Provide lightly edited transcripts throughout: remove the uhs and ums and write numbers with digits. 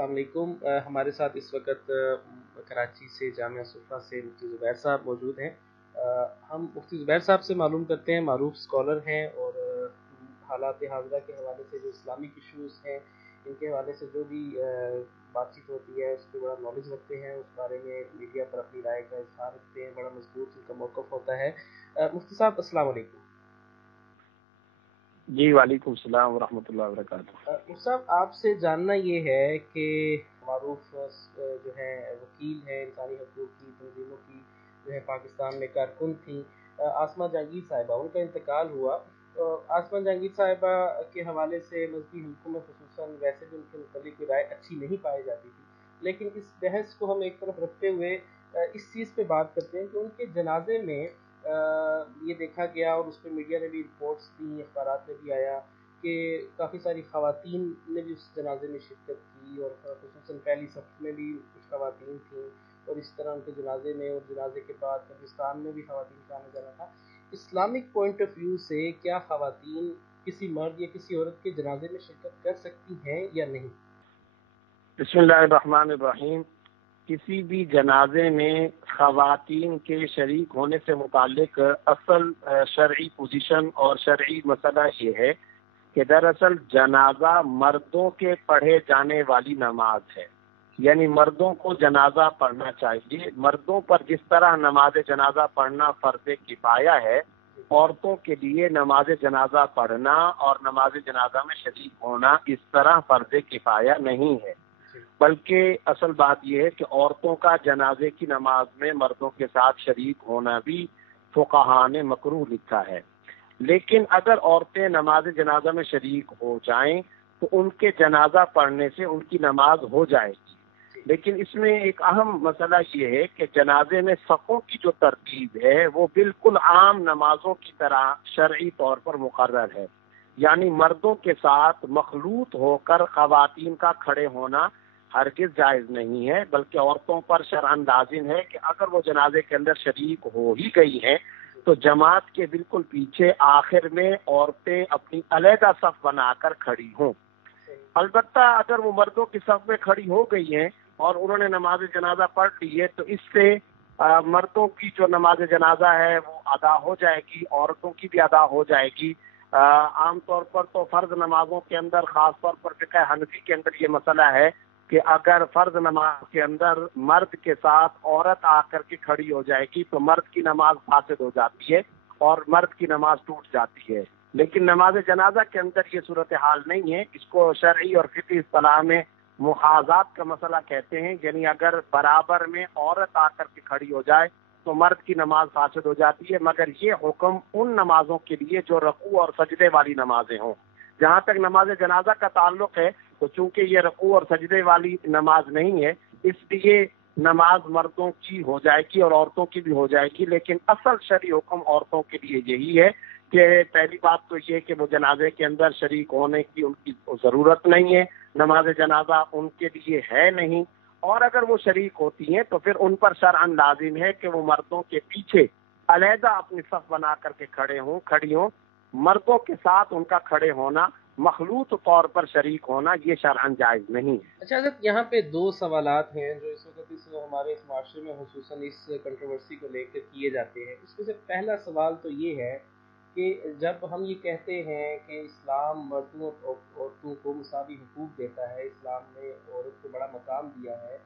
السلام علیکم۔ ہمارے ساتھ اس وقت کراچی سے جامعہ صفا سے مفتی زبیر صاحب موجود ہیں۔ ہم مفتی زبیر صاحب سے معلوم کرتے ہیں، معروف اسکالر ہیں اور حالات حاضرہ کے حوالے سے جو اسلامک ایشوز ہیں ان کے حوالے سے جو بھی بات چیت ہوتی ہے اس پہ بڑا نالج رکھتے ہیں، اس بارے میں میڈیا پر اپنی رائے کا اظہار رکھتے ہیں، بڑا مضبوط ان کا موقف ہوتا ہے۔ مفتی صاحب السلام علیکم۔ جی وعلیکم السلام ورحمۃ اللہ وبرکاتہ۔ مفتی صاحب آپ سے جاننا یہ ہے کہ معروف جو ہیں وکیل ہیں انسانی حقوق کی تنظیموں کی جو ہے پاکستان میں کارکن تھیں، آسمہ جہانگیر صاحبہ، ان کا انتقال ہوا۔ آسمہ جہانگیر صاحبہ کے حوالے سے مذہبی حلقوں میں خصوصاً ویسے بھی ان کے متعلق کوئی رائے اچھی نہیں پائی جاتی تھی، لیکن اس بحث کو ہم ایک طرف رکھتے ہوئے اس چیز پہ بات کرتے ہیں کہ ان کے جنازے میں یہ دیکھا گیا اور اس پہ میڈیا نے بھی رپورٹس دی، اخبارات میں بھی آیا کہ کافی ساری خواتین نے بھی اس جنازے میں شرکت کی اور خصوصاً پہلی صف میں بھی کچھ خواتین تھیں، اور اس طرح ان کے جنازے میں اور جنازے کے بعد پاکستان میں بھی خواتین کا آنا جانا تھا۔ اسلامک پوائنٹ آف ویو سے کیا خواتین کسی مرد یا کسی عورت کے جنازے میں شرکت کر سکتی ہیں یا نہیں؟ بسم اللہ الرحمن الرحیم۔ کسی بھی جنازے میں خواتین کے شریک ہونے سے متعلق اصل شرعی پوزیشن اور شرعی مسئلہ یہ ہے کہ دراصل جنازہ مردوں کے پڑھے جانے والی نماز ہے، یعنی مردوں کو جنازہ پڑھنا چاہیے۔ مردوں پر جس طرح نماز جنازہ پڑھنا فرض کفایہ ہے، عورتوں کے لیے نماز جنازہ پڑھنا اور نماز جنازہ میں شریک ہونا اس طرح فرض کفایہ نہیں ہے، بلکہ اصل بات یہ ہے کہ عورتوں کا جنازے کی نماز میں مردوں کے ساتھ شریک ہونا بھی فقہاء نے مکروہ لکھا ہے۔ لیکن اگر عورتیں نماز جنازہ میں شریک ہو جائیں تو ان کے جنازہ پڑھنے سے ان کی نماز ہو جائے گی، لیکن اس میں ایک اہم مسئلہ یہ ہے کہ جنازے میں صفوں کی جو ترتیب ہے وہ بالکل عام نمازوں کی طرح شرعی طور پر مقرر ہے، یعنی مردوں کے ساتھ مخلوط ہو کر خواتین کا کھڑے ہونا ہرگز جائز نہیں ہے، بلکہ عورتوں پر شرعاً لازم ہے کہ اگر وہ جنازے کے اندر شریک ہو ہی گئی ہیں تو جماعت کے بالکل پیچھے آخر میں عورتیں اپنی علیحدہ صف بنا کر کھڑی ہوں۔ البتہ اگر وہ مردوں کی صف میں کھڑی ہو گئی ہیں اور انہوں نے نماز جنازہ پڑھ لی ہے تو اس سے مردوں کی جو نماز جنازہ ہے وہ ادا ہو جائے گی، عورتوں کی بھی ادا ہو جائے گی۔ عام طور پر تو فرض نمازوں کے اندر، خاص طور پر فقہ حنفی کے اندر یہ مسئلہ ہے کہ اگر فرض نماز کے اندر مرد کے ساتھ عورت آ کر کے کھڑی ہو جائے گی تو مرد کی نماز فاسد ہو جاتی ہے اور مرد کی نماز ٹوٹ جاتی ہے، لیکن نماز جنازہ کے اندر یہ صورتحال نہیں ہے۔ اس کو شرعی اور فقہی اصطلاح میں محاذات کا مسئلہ کہتے ہیں، یعنی اگر برابر میں عورت آ کر کے کھڑی ہو جائے تو مرد کی نماز فاسد ہو جاتی ہے، مگر یہ حکم ان نمازوں کے لیے جو رکوع اور سجدے والی نمازیں ہوں۔ جہاں تک نماز جنازہ کا تعلق ہے تو چونکہ یہ رکوع اور سجدے والی نماز نہیں ہے، اس لیے نماز مردوں کی ہو جائے گی اور عورتوں کی بھی ہو جائے گی، لیکن اصل شرعی حکم عورتوں کے لیے یہی ہے کہ پہلی بات تو یہ کہ وہ جنازے کے اندر شریک ہونے کی ان کی ضرورت نہیں ہے، نماز جنازہ ان کے لیے ہے نہیں، اور اگر وہ شریک ہوتی ہیں تو پھر ان پر شرعاً لازم ہے کہ وہ مردوں کے پیچھے علیحدہ اپنی صف بنا کر کے کھڑی ہوں۔ مردوں کے ساتھ ان کا کھڑے ہونا، مخلوط طور پر شریک ہونا، یہ شرعاً جائز نہیں ہے۔ اچھا حضرت، یہاں پہ دو سوالات ہیں جو اس وقت ہمارے اس معاشرے میں خصوصاً اس کنٹروورسی کو لے کر کیے جاتے ہیں۔ اس میں سے پہلا سوال تو یہ ہے کہ جب ہم یہ کہتے ہیں کہ اسلام مردوں اور عورتوں کو مساوی حقوق دیتا ہے، اسلام نے عورت کو بڑا مقام دیا ہے،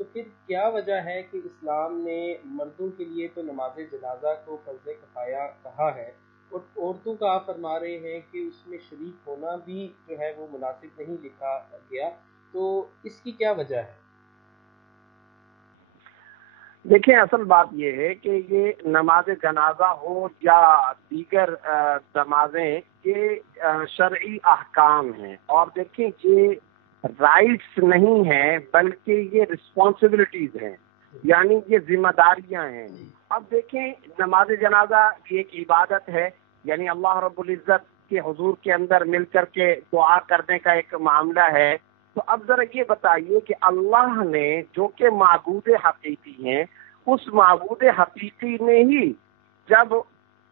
تو پھر کیا وجہ ہے کہ اسلام نے مردوں کے لیے تو نماز جنازہ کو فرض کفایہ کہا ہے اور عورتوں کا آپ فرما رہے ہیں کہ اس میں شریک ہونا بھی جو ہے وہ مناسب نہیں لکھا گیا، تو اس کی کیا وجہ ہے؟ دیکھیں، اصل بات یہ ہے کہ یہ نماز جنازہ ہو یا دیگر نمازیں، یہ شرعی احکام ہیں، اور دیکھیں یہ رائٹس نہیں ہیں بلکہ یہ رسپانسبلٹیز ہیں، یعنی یہ ذمہ داریاں ہیں۔ اب دیکھیں، نماز جنازہ ایک عبادت ہے، یعنی اللہ رب العزت کے حضور کے اندر مل کر کے دعا کرنے کا ایک معاملہ ہے۔ تو اب ذرا یہ بتائیے کہ اللہ نے جو کہ معبود حقیقی ہیں، اس معبود حقیقی نے ہی جب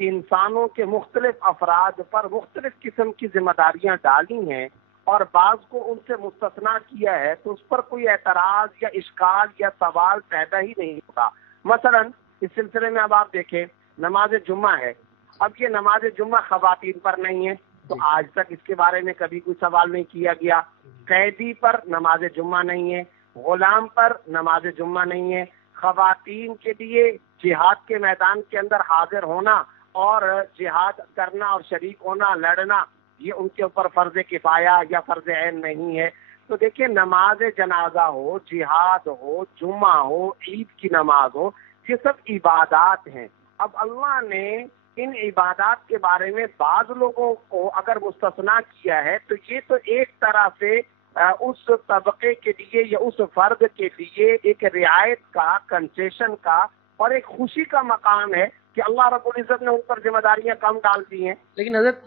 انسانوں کے مختلف افراد پر مختلف قسم کی ذمہ داریاں ڈالی ہیں اور بعض کو ان سے مستثنا کیا ہے تو اس پر کوئی اعتراض یا اشکال یا سوال پیدا ہی نہیں ہوتا۔ مثلا اس سلسلے میں اب آپ دیکھیں، نماز جمعہ ہے، اب یہ نماز جمعہ خواتین پر نہیں ہے تو آج تک اس کے بارے میں کبھی کوئی سوال نہیں کیا گیا۔ قیدی پر نماز جمعہ نہیں ہے، غلام پر نماز جمعہ نہیں ہے۔ خواتین کے لیے جہاد کے میدان کے اندر حاضر ہونا اور جہاد کرنا اور شریک ہونا، لڑنا، یہ ان کے اوپر فرض کفایہ یا فرض عین نہیں ہے۔ تو دیکھیں، نماز جنازہ ہو، جہاد ہو، جمعہ ہو، عید کی نماز ہو، یہ سب عبادات ہیں۔ اب اللہ نے ان عبادات کے بارے میں بعض لوگوں کو اگر مستثنا کیا ہے تو یہ تو ایک طرح سے اس طبقے کے لیے یا اس فرد کے لیے ایک رعایت کا، کنسیشن کا اور ایک خوشی کا مقام ہے کہ اللہ رب العزت نے ان پر ذمہ داریاں کم ڈال دی ہیں۔ لیکن حضرت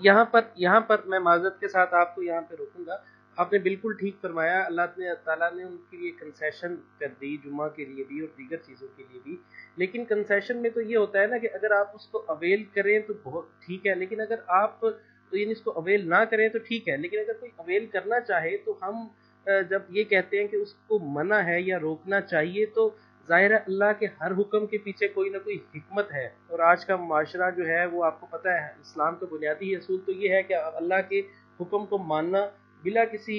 یہاں پر میں معذرت کے ساتھ آپ کو یہاں پہ روکوں گا۔ آپ نے بالکل ٹھیک فرمایا، اللہ تعالیٰ نے ان کے لیے کنسیشن کر دی، جمعہ کے لیے بھی اور دیگر چیزوں کے لیے بھی۔ لیکن کنسیشن میں تو یہ ہوتا ہے نا کہ اگر آپ اس کو اویل کریں تو بہت ٹھیک ہے، لیکن اگر آپ یعنی اس کو اویل نہ کریں تو ٹھیک ہے، لیکن اگر کوئی اویل کرنا چاہے تو ہم جب یہ کہتے ہیں کہ اس کو منع ہے یا روکنا چاہیے تو ظاہر ہے اللہ کے ہر حکم کے پیچھے کوئی نہ کوئی حکمت ہے۔ اور آج کا معاشرہ جو ہے وہ آپ کو پتہ ہے، اسلام کا بنیادی اصول تو یہ ہے کہ اللہ کے حکم کو ماننا بلا کسی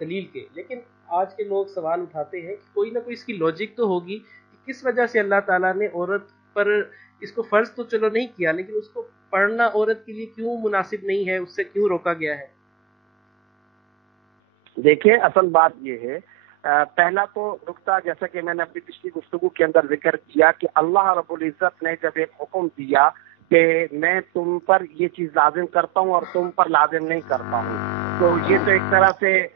دلیل کے۔ لیکن آج کے لوگ سوال اٹھاتے ہیں کہ کوئی نہ کوئی اس کی لاجک تو ہوگی کہ کس وجہ سے اللہ تعالیٰ نے عورت پر اس کو فرض تو چلو نہیں کیا، لیکن اس کو پڑھنا عورت کے لیے کیوں مناسب نہیں ہے، اس سے کیوں روکا گیا ہے؟ دیکھیں، اصل بات یہ ہے، پہلا تو نقطہ جیسا کہ میں نے اپنی پچھلی گفتگو کے اندر ذکر کیا کہ اللہ رب العزت نے جب ایک حکم دیا کہ میں تم پر یہ چیز لازم کرتا ہوں اور تم پر لازم نہیں کرتا ہوں، تو یہ تو ایک طرح سے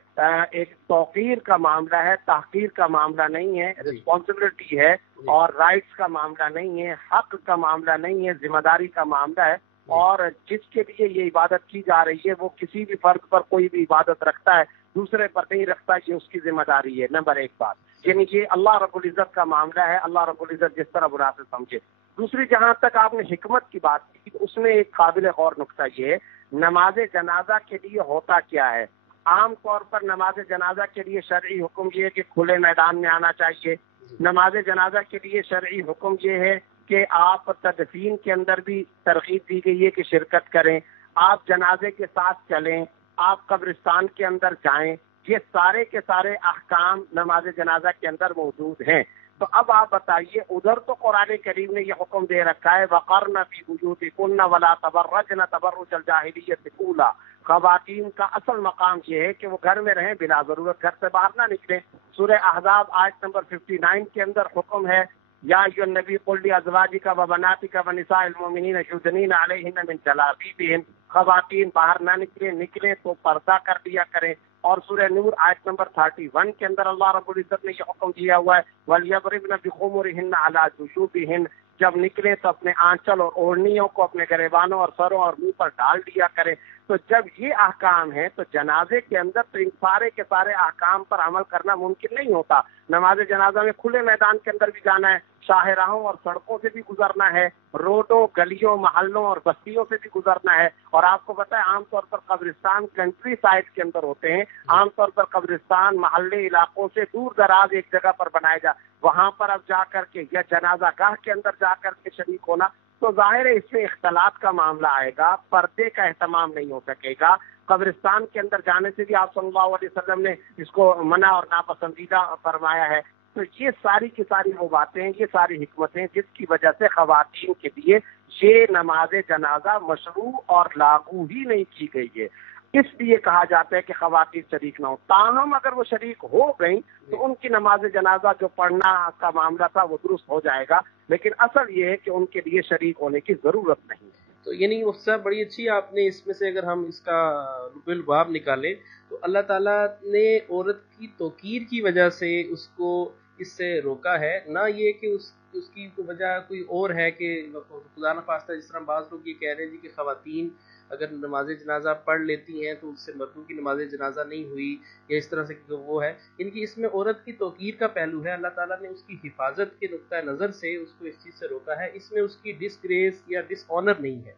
ایک توقیر کا معاملہ ہے، تحقیر کا معاملہ نہیں ہے، رسپانسبلٹی ہے اور رائٹس کا معاملہ نہیں ہے، حق کا معاملہ نہیں ہے، ذمہ داری کا معاملہ ہے۔ اور جس کے لیے یہ عبادت کی جا رہی ہے وہ کسی بھی فرد پر کوئی بھی عبادت رکھتا ہے، دوسرے پر نہیں رکھتا، یہ اس کی ذمہ داری ہے۔ نمبر ایک بات یعنی کہ اللہ رب العزت کا معاملہ ہے، اللہ رب العزت جس طرح مناسب سمجھے۔ دوسری، جہاں تک آپ نے حکمت کی بات کی، اس میں ایک قابل غور نقطہ یہ ہے، نماز جنازہ کے لیے ہوتا کیا ہے؟ عام طور پر نماز جنازہ کے لیے شرعی حکم یہ ہے کہ کھلے میدان میں آنا چاہیے۔ نماز جنازہ کے لیے شرعی حکم یہ ہے کہ آپ تدفین کے اندر بھی ترغیب دی گئی ہے کہ شرکت کریں، آپ جنازے کے ساتھ چلیں، آپ قبرستان کے اندر جائیں، یہ سارے کے سارے احکام نماز جنازہ کے اندر موجود ہیں۔ تو اب آپ بتائیے، ادھر تو قرآن کریم نے یہ حکم دے رکھا ہے وَقَرْنَ فِي بُيُوتِكُنَّ وَلَا تَبَرَّجْنَ تَبَرُّجَ الْجَاهِلِيَّةِ الْأُولَىٰ۔ خواتین کا اصل مقام یہ ہے کہ وہ گھر میں رہیں، بلا ضرورت گھر سے باہر نہ نکلیں۔ سورہ احزاب آیت نمبر 59 کے اندر حکم ہے، یا ایھا النبی قل لازواجک وبناتک ونساء المؤمنین یدنین علیہن من جلابیبہن۔ خواتین باہر نہ نکلیں تو پردہ کر دیا کریں۔ اور سورہ نور آیت نمبر 31 کے اندر اللہ رب العزت نے یہ حکم دیا ہوا ہے وَلْيَضْرِبْنَ بِخُمُرِهِنَّ عَلَىٰ جُيُوبِهِنَّ۔ جب نکلیں تو اپنے آنچل اور اوڑھنیوں کو اپنے گریبانوں اور سروں اور منہ پر ڈال دیا کریں۔ تو جب یہ احکام ہیں تو جنازے کے اندر تو ان سارے کے سارے احکام پر عمل کرنا ممکن نہیں ہوتا۔ نماز جنازہ میں کھلے میدان کے اندر بھی جانا ہے، شاہراہوں اور سڑکوں سے بھی گزرنا ہے، روڈوں، گلیوں، محلوں اور بستیوں سے بھی گزرنا ہے۔ اور آپ کو پتہ ہے عام طور پر قبرستان کنٹری سائڈ کے اندر ہوتے ہیں، عام طور پر قبرستان محلے علاقوں سے دور دراز ایک جگہ پر بنائے وہاں پر اب جا کر کے یا جنازہ گاہ کے اندر جا کر کے شریک ہونا تو ظاہر ہے اس میں اختلاط کا معاملہ آئے گا، پردے کا اہتمام نہیں ہو سکے گا۔ قبرستان کے اندر جانے سے بھی آپ صلی اللہ علیہ وسلم نے اس کو منع اور ناپسندیدہ فرمایا ہے۔ تو یہ ساری کی ساری وہ باتیں، یہ ساری حکمتیں جس کی وجہ سے خواتین کے لیے یہ نماز جنازہ مشروع اور لاگو ہی نہیں کی گئی ہے۔ اس لیے کہا جاتا ہے کہ خواتین شریک نہ ہو، تاہم اگر وہ شریک ہو گئیں تو ان کی نماز جنازہ جو پڑھنا کا معاملہ تھا وہ درست ہو جائے گا، لیکن اصل یہ ہے کہ ان کے لیے شریک ہونے کی ضرورت نہیں ہے۔ تو یعنی وہ سب بڑی اچھی آپ نے اس میں سے اگر ہم اس کا بالباب نکالیں تو اللہ تعالیٰ نے عورت کی توقیر کی وجہ سے اس کو اس سے روکا ہے، نہ یہ کہ اس کی وجہ کوئی اور ہے کہ خدا نخواستہ جس طرح بعض لوگ یہ کہہ رہے ہیں جی کہ خواتین اگر نماز جنازہ پڑھ لیتی ہیں تو اس سے مردوں کی نماز جنازہ نہیں ہوئی یا اس طرح سے وہ ہے، ان کی اس میں عورت کی توقیر کا پہلو ہے۔ اللہ تعالیٰ نے اس کی حفاظت کے نقطہ نظر سے اس کو اس چیز سے روکا ہے، اس میں اس کی ڈس گریس یا ڈس آنر نہیں ہے۔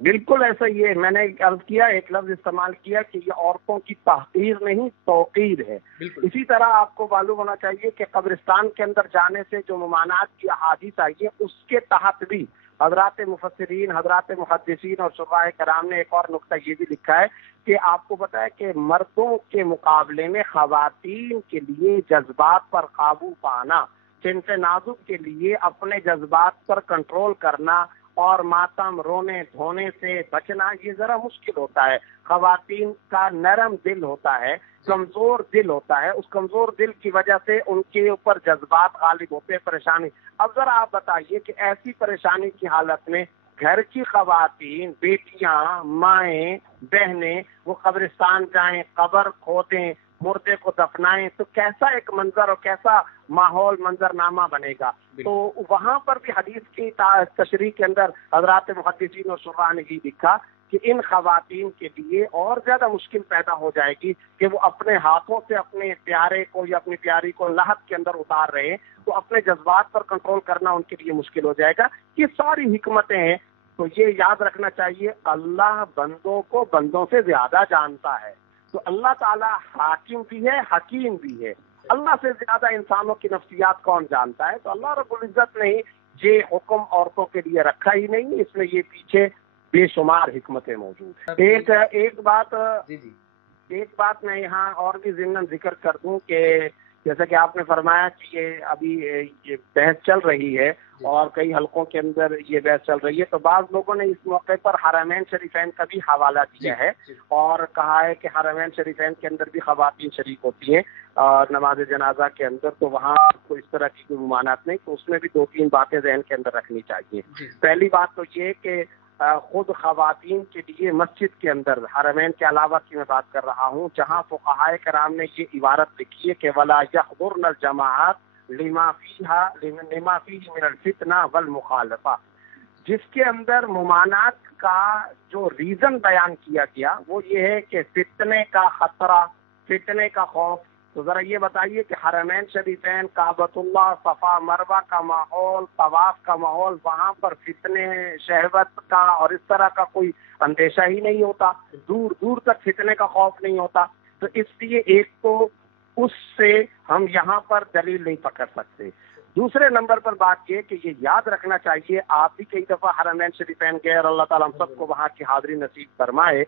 بالکل ایسا ہی ہے. میں نے عرض کیا، ایک لفظ استعمال کیا کہ یہ عورتوں کی تحقیر نہیں توقیر ہے. اسی طرح آپ کو معلوم ہونا چاہیے کہ قبرستان کے اندر جانے سے جو ممانعت کی احادیث آئی ہے اس کے تحت بھی حضرات مفسرین، حضرات محدثین اور شرح کرام نے ایک اور نقطہ یہ بھی لکھا ہے کہ آپ کو پتہ ہے کہ مردوں کے مقابلے میں خواتین کے لیے جذبات پر قابو پانا، صنف نازک کے لیے اپنے جذبات پر کنٹرول کرنا اور ماتم رونے دھونے سے بچنا یہ ذرا مشکل ہوتا ہے. خواتین کا نرم دل ہوتا ہے، کمزور دل ہوتا ہے. اس کمزور دل کی وجہ سے ان کے اوپر جذبات غالب ہوتے ہیں، پریشانی. اب ذرا آپ بتائیے کہ ایسی پریشانی کی حالت میں گھر کی خواتین، بیٹیاں، مائیں، بہنیں وہ قبرستان جائیں، قبر کھودیں، مردے کو دفنائیں، تو کیسا ایک منظر اور کیسا ماحول منظر نامہ بنے گا. تو وہاں پر بھی حدیث کی تشریح کے اندر حضرات محدثین اور شرح نے یہ لکھا کہ ان خواتین کے لیے اور زیادہ مشکل پیدا ہو جائے گی کہ وہ اپنے ہاتھوں سے اپنے پیارے کو یا اپنی پیاری کو لحد کے اندر اتار رہے ہیں، تو اپنے جذبات پر کنٹرول کرنا ان کے لیے مشکل ہو جائے گا. یہ ساری حکمتیں ہیں. تو یہ یاد رکھنا چاہیے، اللہ بندوں کو بندوں سے زیادہ جانتا ہے. تو اللہ تعالیٰ حاکم بھی ہے، حکیم بھی ہے. اللہ سے زیادہ انسانوں کی نفسیات کون جانتا ہے؟ تو اللہ رب العزت نے یہ حکم عورتوں کے لیے رکھا ہی نہیں، اس میں یہ پیچھے بے شمار حکمتیں موجود ہیں. ایک بات میں یہاں اور بھی ضمن ذکر کر دوں کہ جیسا کہ آپ نے فرمایا کہ یہ ابھی یہ بحث چل رہی ہے اور کئی حلقوں کے اندر یہ بحث چل رہی ہے، تو بعض لوگوں نے اس موقع پر حرمین شریفین کا بھی حوالہ دیا ہے اور کہا ہے کہ حرمین شریفین کے اندر بھی خواتین شریک ہوتی ہیں اور نماز جنازہ کے اندر، تو وہاں کو اس طرح کی کوئی ممانعت نہیں. تو اس میں بھی 2-3 باتیں ذہن کے اندر رکھنی چاہیے. پہلی بات تو یہ کہ خود خواتین کے لیے مسجد کے اندر، حرمین کے علاوہ کی میں بات کر رہا ہوں، جہاں فقہائے کرام نے یہ عبارت لکھی ہے کہ وَلَا يَحْضُرْنَ الْجَمَاعَاتِ لِمَا فِيهِ مِنَ الْفِتْنَةِ وَالْمُخَالَفَةِ، جس کے اندر ممانعت کا جو ریزن بیان کیا گیا وہ یہ ہے کہ فتنے کا خطرہ، فتنے کا خوف. تو ذرا یہ بتائیے کہ حرمین شریفین، کعبۃ اللہ، صفا مروہ کا ماحول، طواف کا ماحول، وہاں پر فتنے، شہوت کا اور اس طرح کا کوئی اندیشہ ہی نہیں ہوتا، دور دور تک فتنے کا خوف نہیں ہوتا. تو اس لیے ایک تو اس سے ہم یہاں پر دلیل نہیں پکڑ سکتے. دوسرے نمبر پر بات یہ کہ یہ یاد رکھنا چاہیے، آپ بھی کئی دفعہ حرمین شریفین گئے اور اللہ تعالیٰ ہم سب کو وہاں کی حاضری نصیب فرمائے.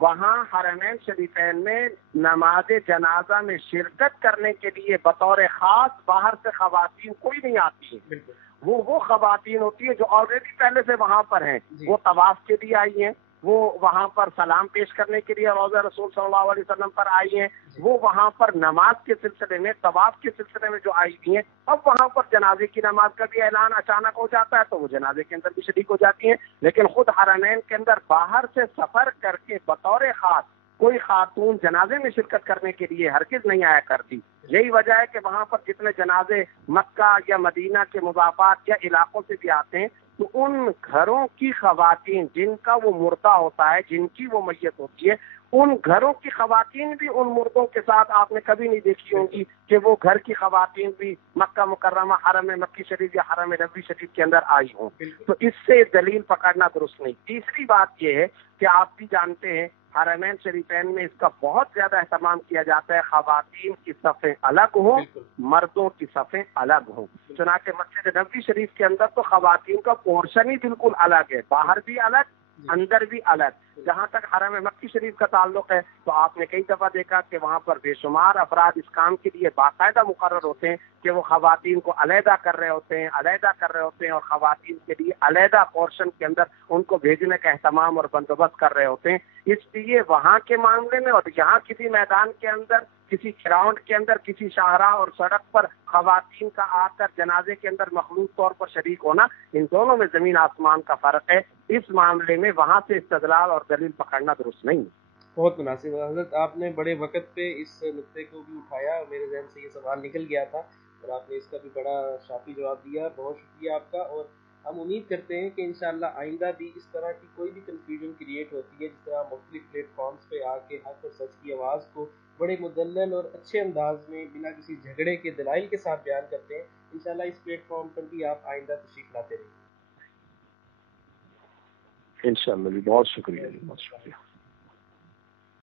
وہاں حرمین شریفین میں نماز جنازہ میں شرکت کرنے کے لیے بطور خاص باہر سے خواتین کوئی نہیں آتی ہیں. وہ خواتین ہوتی ہیں جو آلریڈی پہلے سے وہاں پر ہیں. وہ طواف کے لیے آئی ہیں، وہ وہاں پر سلام پیش کرنے کے لیے روضہ رسول صلی اللہ علیہ وسلم پر آئی ہیں، وہ وہاں پر نماز کے سلسلے میں، طواف کے سلسلے میں جو آئی ہوئی ہیں. اب وہاں پر جنازے کی نماز کا بھی اعلان اچانک ہو جاتا ہے تو وہ جنازے کے اندر بھی شریک ہو جاتی ہیں. لیکن خود حرمین کے اندر باہر سے سفر کر کے بطور خاص کوئی خاتون جنازے میں شرکت کرنے کے لیے ہرگز نہیں آیا کرتی. یہی وجہ ہے کہ وہاں پر جتنے جنازے مکہ یا مدینہ کے مضافات یا علاقوں سے بھی آتے ہیں تو ان گھروں کی خواتین جن کا وہ مردہ ہوتا ہے، جن کی وہ میت ہوتی ہے، ان گھروں کی خواتین بھی ان مردوں کے ساتھ آپ نے کبھی نہیں دیکھی ہوں گی کہ وہ گھر کی خواتین بھی مکہ مکرمہ حرم مکی شریف یا حرم نبوی شریف کے اندر آئی ہوں. تو اس سے دلیل پکڑنا درست نہیں. تیسری بات یہ ہے کہ آپ بھی جانتے ہیں حرمین شریفین میں اس کا بہت زیادہ اہتمام کیا جاتا ہے، خواتین کی صفیں الگ ہوں، مردوں کی صفیں الگ ہوں. چنانچہ مسجد نبوی شریف کے اندر تو خواتین کا پورشن ہی بالکل الگ ہے، باہر بھی الگ، اندر بھی الگ. جہاں تک حرم مکی شریف کا تعلق ہے تو آپ نے کئی دفعہ دیکھا کہ وہاں پر بے شمار افراد اس کام کے لیے باقاعدہ مقرر ہوتے ہیں کہ وہ خواتین کو علیحدہ کر رہے ہوتے ہیں اور خواتین کے لیے علیحدہ پورشن کے اندر ان کو بھیجنے کا اہتمام اور بندوبست کر رہے ہوتے ہیں. اس لیے وہاں کے معاملے میں اور یہاں کسی میدان کے اندر، کسی گراؤنڈ کے اندر، کسی شاہراہ اور سڑک پر خواتین کا آ کر جنازے کے اندر مخلوط طور پر شریک ہونا، ان دونوں میں زمین آسمان کا فرق ہے. اس معاملے میں وہاں سے استدلال اور دلیل پکڑنا درست نہیں. بہت مناسب حضرت، آپ نے بڑے وقت پہ اس نقطے کو بھی اٹھایا، میرے ذہن سے یہ سوال نکل گیا تھا اور آپ نے اس کا بھی بڑا شافی جواب دیا. بہت شکریہ آپ کا. اور ہم امید کرتے ہیں کہ انشاءاللہ آئندہ بھی اس طرح کی کوئی بھی کنفیوژن کریٹ ہوتی ہے، جس طرح مختلف پلیٹ فارمز پہ آ کے حق اور سچ کی آواز کو بڑے مدلل اور اچھے انداز میں بنا کسی جھگڑے کے دلائل کے ساتھ بیان کرتے ہیں، انشاءاللہ اس پلیٹ فارم پر بھی آپ آئندہ تشریف لاتے رہیں. انشاءاللہ جی، بہت شکریہ جی، بہت شکریہ.